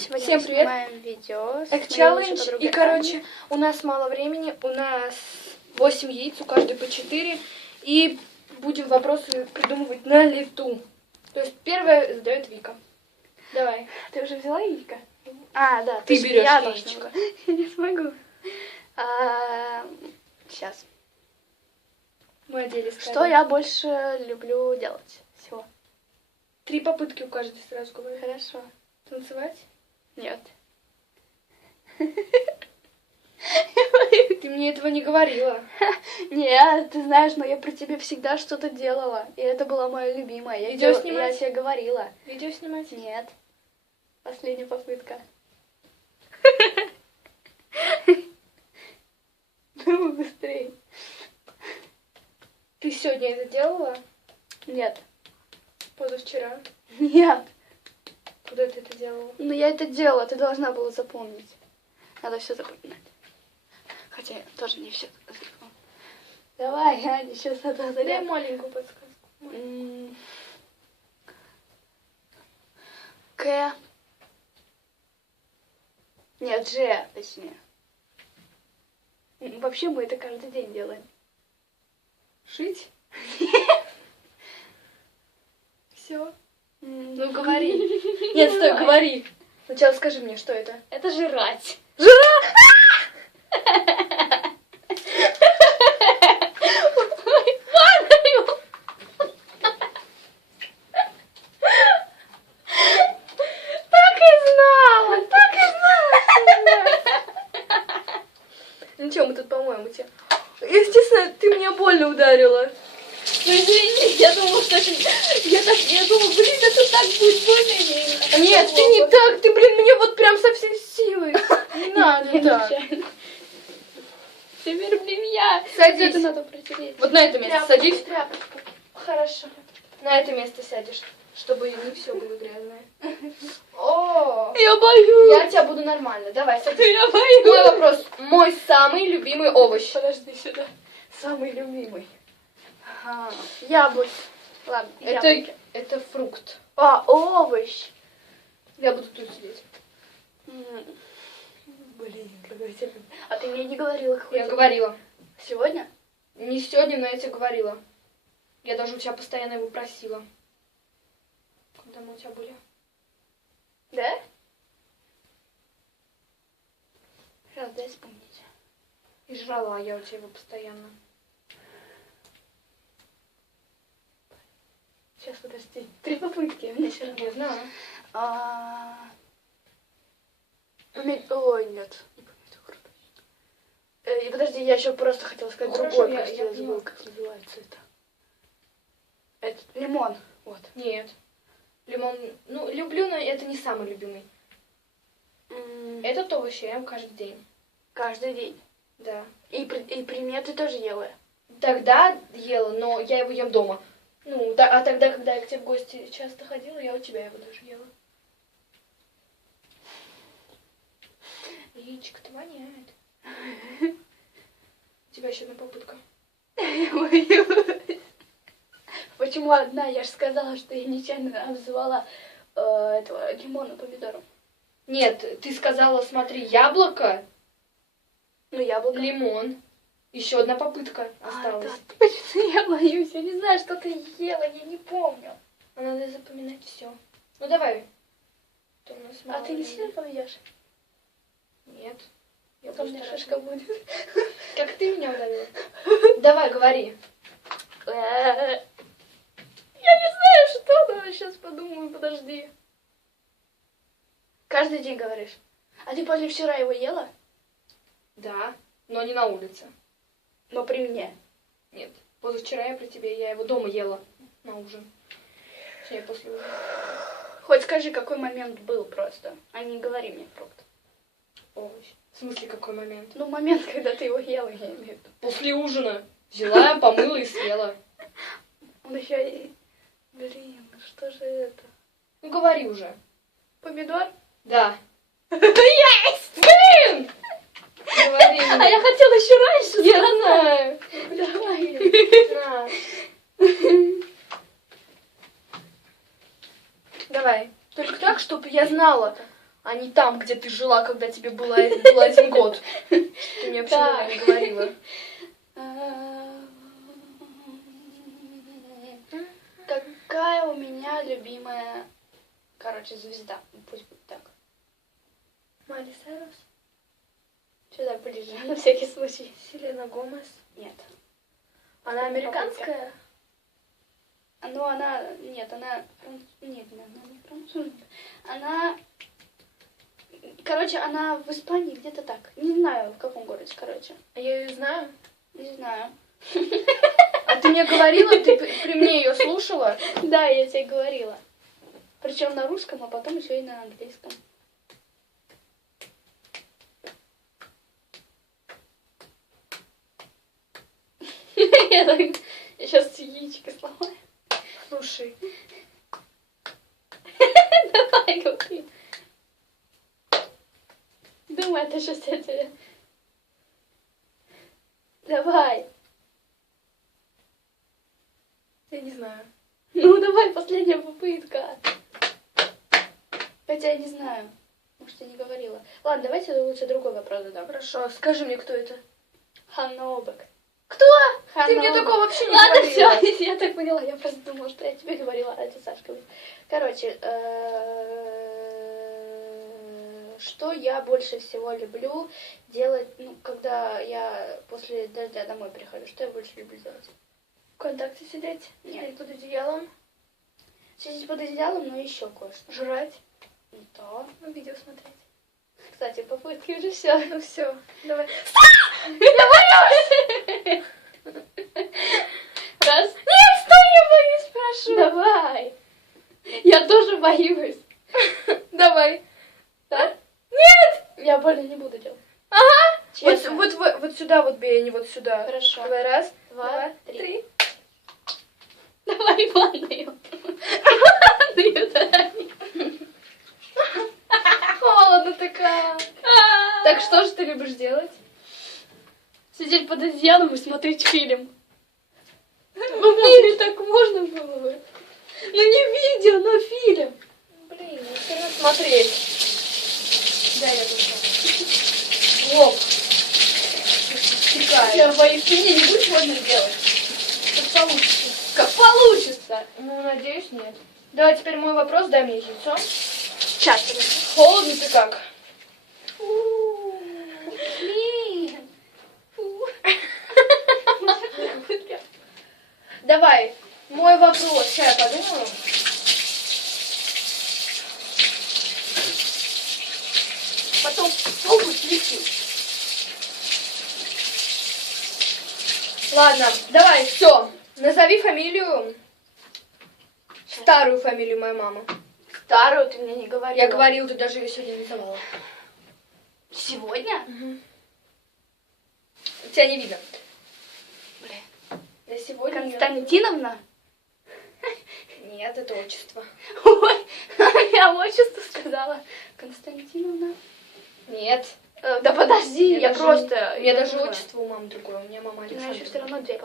Сегодня Всем привет. снимаем видео с челлендж. И, короче, у нас мало времени. У нас 8 яиц, у каждой по 4. И будем вопросы придумывать на лету. То есть первое задает Вика. Давай. Ты уже взяла яичко? А, да. Ты берешь я яичко. Я не смогу. А, сейчас. Мы одели Что я больше люблю делать всего? Три попытки у каждой сразу говорю. Хорошо. Танцевать? Нет. Ты мне этого не говорила. Нет, ты знаешь, но я при тебе всегда что-то делала. И это было мое любимое. Я, Видео дел- снимать? я тебе говорила. Видео снимать? Нет. Последняя попытка. Ну, быстрее. Ты сегодня это делала? Нет. Позавчера? Нет. Куда ты это делала? Ну, я это делала, ты должна была запомнить. Надо все запоминать. Хотя я тоже не все запомнила. Давай, Аня, сейчас это Дай маленькую подсказку. К. Нет, Ж, точнее. Вообще мы это каждый день делаем. Шить? Все. Ну говори. Нет, стой, говори. Сначала скажи мне, что это. Это жрать. Так и знала, так и знала. Ну что, мы тут, по-моему, тебе... Естественно, ты меня больно ударила. Ну извини, я думала, что это... Я, так, я думала, блин, это так будет больно. Нет, ты не так, ты, блин, меня вот прям со всей силой. Не надо так. Теперь, блин, я. Садись. Это надо протереть. Вот на это место садись. Хорошо. На это место сядешь, чтобы не все было грязное. О, Я боюсь. я тебя буду нормально. Давай, садись. Я боюсь. Мой вопрос. Мой самый любимый овощ. Подожди сюда. Самый любимый. Ага. Яблоки. Ладно, Это, яблоки. это фрукт. А, овощ. Я буду тут сидеть. Блин, какой терпение. А ты мне не говорила, какой Я говорила. Сегодня? Не сегодня, но я тебе говорила. Я даже у тебя постоянно его просила. Когда мы у тебя были. Да? Сейчас, дай вспомнить. И жрала я у тебя его постоянно. Сейчас, подожди. Три попытки, меня все равно. Я знаю. А... Ой, нет. Э, и подожди, я еще просто хотела сказать Хорошо, другой, я- просто я я забыла, как называется это. Это лимон. Вот. Нет. Лимон. Ну, люблю, но это не самый любимый. М, Этот овощ я ем каждый день. Каждый день. Да. И, и приметы тоже ела. Тогда ела, но я его ем дома. Ну, да, а тогда, когда я к тебе в гости часто ходила, я у тебя его даже ела. Яичко-то воняет. У тебя еще одна попытка. Почему одна? Я же сказала, что я нечаянно обзывала э, этого лимона помидором. Нет, ты сказала, смотри, яблоко, Ну, яблоко. лимон. Еще одна попытка А, осталась. да, точно, я боюсь. Я не знаю, что ты ела, я не помню. А надо запоминать все. Ну давай. Нас А ты не сильно поведешь? Нет. Я Потом мне шишка будет. Как ты меня ударила? Давай, говори. Я не знаю, что, но сейчас подумаю, подожди. Каждый день говоришь. А ты после вчера его ела? Да, но не на улице. Но при мне. Нет. Позавчера я при тебе, я его дома ела на ужин. Точнее, после ужина. Хоть скажи, какой момент был просто. А не говори мне фрукт. Овощ. В смысле, какой момент? Ну, момент, когда ты его ела, я имею в виду. После ужина. Взяла, помыла и съела. Он еще и... Блин, что же это? Ну, говори уже. Помидор? Да. Есть! Блин! А я хотела еще раньше Я знаю. Давай. Давай. Только так, чтобы я знала. а не там, где ты жила, когда тебе было, было один год. Ты мне вообще Так. не говорила. Какая у меня любимая, короче, звезда? Пусть будет так. Майли Сайрус, Сюда ближе, на всякий случай. Селена Гомес. Нет. Она американская? Ну, она... Нет, она... Нет, она не француженка. Она... Короче, она в Испании где-то так. Не знаю, в каком городе, короче. А я ее знаю. Не знаю. А ты мне говорила, ты при мне ее слушала? Да, я тебе говорила. Причем на русском, а потом еще и на английском. Я сейчас яичко сломаю. Слушай, Давай, говори. Думай, это сейчас я тебе... Давай. я не знаю. Ну, давай, последняя попытка. Хотя я не знаю. Может, я не говорила. Ладно, давайте лучше другой вопрос задам. Хорошо, скажи мне, кто это? Ханобек. Кто? Ханобек. Ты мне такого вообще не Ладно, говорила. все, я так поняла. Я просто думала, что я тебе говорила, а это Сашка. Короче, э, что я больше всего люблю делать, ну, когда я после дождя домой прихожу? Что я больше люблю делать? Вконтакте сидеть? Нет. Сидеть под одеялом? Сидеть под одеялом, но еще кое-что. Жрать? То. Ну, видео смотреть. Кстати, попытки уже все. Ну все, давай. Раз. Нет, стой, я боюсь, прошу. Давай. Я тоже боюсь. Давай. Да? Нет! Я больно не буду делать. Ага. Вот, Честно. вот, вот, вот сюда вот бей, а не вот сюда. Хорошо. Давай, раз, Два, три. три. Давай. Ванную дай. Холодно такая. А. Так что же ты любишь делать? Сидеть под одеялом и смотреть фильм. Ну, разве так можно было бы? Ну, не видео, но фильм. Блин, ну все равно смотреть. Да, я тоже. Лоб. Стекает. Я боюсь, ты мне не будешь можно делать. Как получится. Как получится. Ну, надеюсь, нет. Давай теперь мой вопрос, дай мне яйцо. Сейчас. Холодно ты как? Фу. Блин. Фу. Давай, мой вопрос, сейчас я подумаю. Потом попробуй летит. Ладно, давай, все. Назови фамилию. Старую фамилию моей мамы. Старую ты мне не говорила. Я говорил, ты даже ее сегодня называла. Сегодня? Тебя не видно. Блин. Я сегодня... Константиновна? Нет, это отчество. Ой, я отчество сказала. Константиновна? Нет. Э, Да подожди, Я я даже просто... Я даже отчество у мамы другое. У меня мама У меня еще Александровна. все равно две